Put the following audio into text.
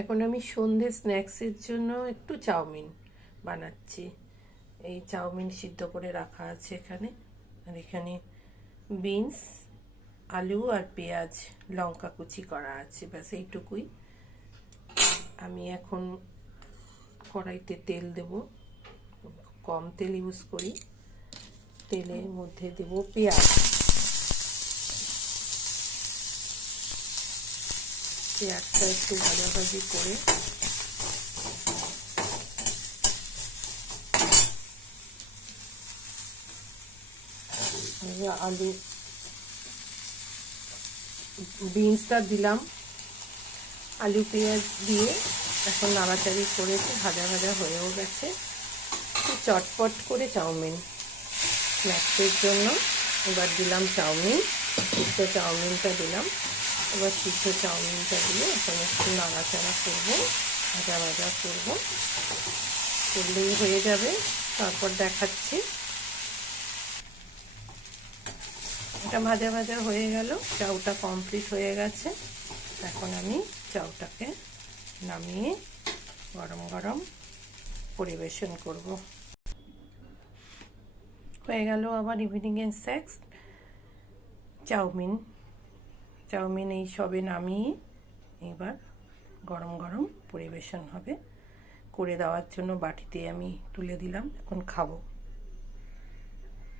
এখন আমি সন্ধ্যে স্ন্যাক্সের জন্য একটু চাউমিন বানাচ্ছি। এই চাউমিন সিদ্ধ করে রাখা আছে এখানে, আর এখানে বিনস, আলু আর পেঁয়াজ, লঙ্কা কুচি করা আছে, ব্যাস এইটুকুই। আমি এখন কড়াইতে তেল দেব, কম তেল ইউজ করি। তেলের মধ্যে দেব পেঁয়াজ, পেঁয়াজটা একটু ভাজাভাজি করে আলু বিনসটা দিলাম, আলু পেঁয়াজ দিয়ে এখন নাড়াচাড়ি করে ভাজা ভাজা হয়েও গেছে। চটপট করে চাউমিন স্ন্যাক্সের জন্য এবার দিলাম চাউমিন, সিদ্ধ চাউমিনটা দিলাম। এবার সিদ্ধ চাউমিনটা দিয়ে এখন একটু নাড়াচাড়া করবো, ভাজা ভাজা করবো, করলেই হয়ে যাবে। তারপর দেখাচ্ছি। এটা ভাজা ভাজা হয়ে গেল, চাউটা কমপ্লিট হয়ে গেছে। এখন আমি চাউটাকে নামিয়ে গরম গরম পরিবেশন করব। হয়ে গেল আবার ইভিনিংয়ের স্ন্যাক্স চাউমিন এই সবে নামিয়ে এবার গরম গরম পরিবেশন হবে। করে দেওয়ার জন্য বাটিতে আমি তুলে দিলাম, এখন খাবো।